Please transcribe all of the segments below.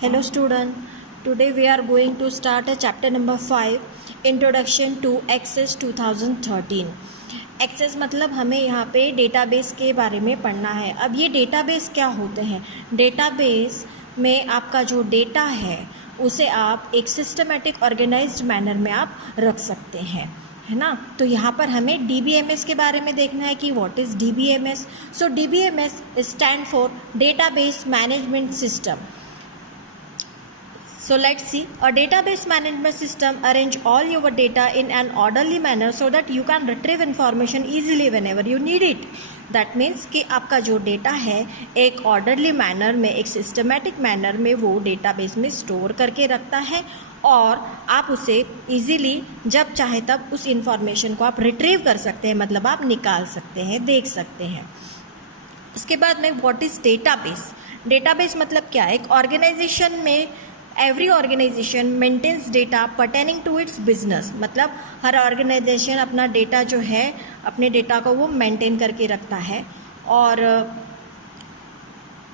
Hello student, today we are going to start a chapter number 5, Introduction to Access 2013. Access मतलब हमें यहाँ पे database के बारे में पढ़ना है। अब ये डेटाबेस क्या होते हैं? डेटाबेस में आपका जो डेटा है उसे आप एक सिस्टमेटिक ऑर्गेनाइज्ड मैनर में आप रख सकते हैं, है ना। तो यहाँ पर हमें DBMS के बारे में देखना है कि what is DBMS। So DBMS stand for database management system. So let's see. A database management system arrange all your data in an orderly manner so that you can retrieve information easily whenever you need it. That means कि आपका जो data है एक orderly manner में, एक systematic manner में वो database में स्टोर करके रखता है और आप उसे इजीली जब चाहे तब उस इंफॉर्मेशन को आप रिट्रीव कर सकते हैं, मतलब आप निकाल सकते हैं, देख सकते हैं। इसके बाद में व्हाट इज़ डेटाबेस। डेटाबेस मतलब क्या है? एक ऑर्गेनाइजेशन में every organisation maintains data pertaining to its business, मतलब हर ऑर्गेनाइजेशन अपना डेटा जो है, अपने डेटा को वो मेंटेन करके रखता है और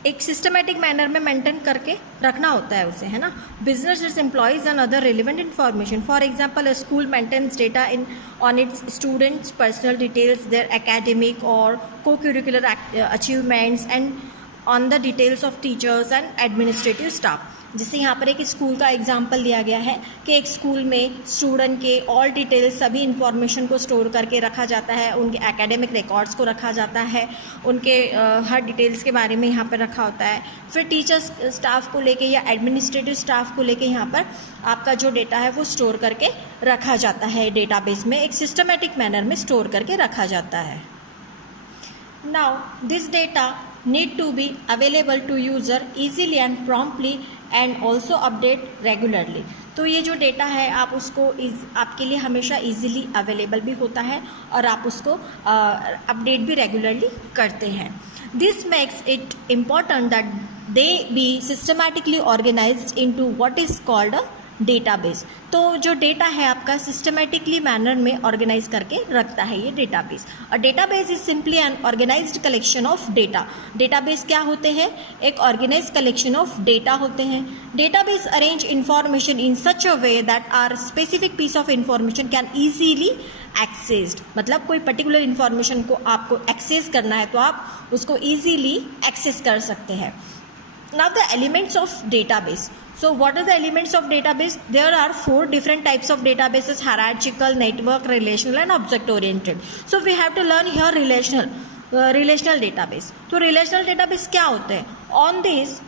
एक सिस्टमेटिक मैनर में मेंटेन करके रखना होता है उसे, है ना। Business its employees and other relevant information. For example, a school maintains data in on its students personal details, their academic और co curricular achievements and on the details of teachers and administrative staff. जिससे यहाँ पर एक school का example दिया गया है कि एक स्कूल में स्टूडेंट के ऑल डिटेल्स, सभी इन्फॉर्मेशन को स्टोर करके रखा जाता है, उनके एकेडमिक रिकॉर्ड्स को रखा जाता है, उनके हर डिटेल्स के बारे में यहाँ पर रखा होता है। फिर टीचर्स स्टाफ को लेके या एडमिनिस्ट्रेटिव स्टाफ को लेके यहाँ पर आपका जो डेटा है वो स्टोर करके रखा जाता है, डेटाबेस में एक सिस्टमेटिक मैनर में स्टोर करके रखा जाता है। Now this data need to be available to user easily and promptly and also update regularly। तो ये जो डेटा है आप उसको आपके लिए हमेशा easily अवेलेबल भी होता है और आप उसको अपडेट भी रेगुलरली करते हैं। This makes it important that they be systematically organized into what is called a database. तो जो डेटा है आपका सिस्टमेटिकली मैनर में ऑर्गेनाइज करके रखता है ये डेटाबेस। और database is simply an organised collection of data. Database क्या होते हैं? एक ऑर्गेनाइज कलेक्शन ऑफ डेटा होते हैं। Database arrange information in such a way that are specific piece of information can easily accessed, मतलब कोई पर्टिकुलर इंफॉर्मेशन को आपको एक्सेस करना है तो आप उसको ईजीली एक्सेस कर सकते हैं। Now the elements of database. So what are the elements of database? There are 4 different types of databases: hierarchical, network, relational and object oriented. So we have to learn here relational database. तो relational database क्या होते हैं?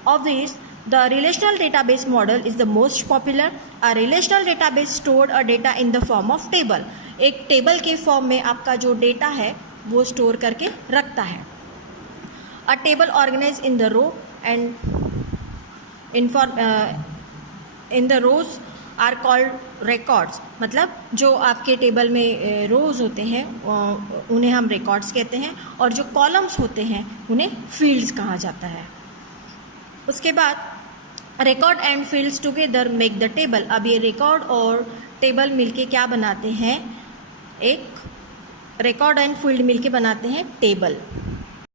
Of these the relational database model is the most popular. A relational database stored a data in the form of table. एक table के form में आपका जो data है वो स्टोर करके रखता है। A table organized in the row and in the rows are called records। मतलब जो आपके टेबल में रोज होते हैं उन्हें हम रिकॉर्ड्स कहते हैं और जो कॉलम्स होते हैं उन्हें फील्ड्स कहा जाता है। उसके बाद record and fields together make the table. अब ये रिकॉर्ड और टेबल मिलके क्या बनाते हैं? एक रिकॉर्ड एंड फील्ड मिलके बनाते हैं टेबल।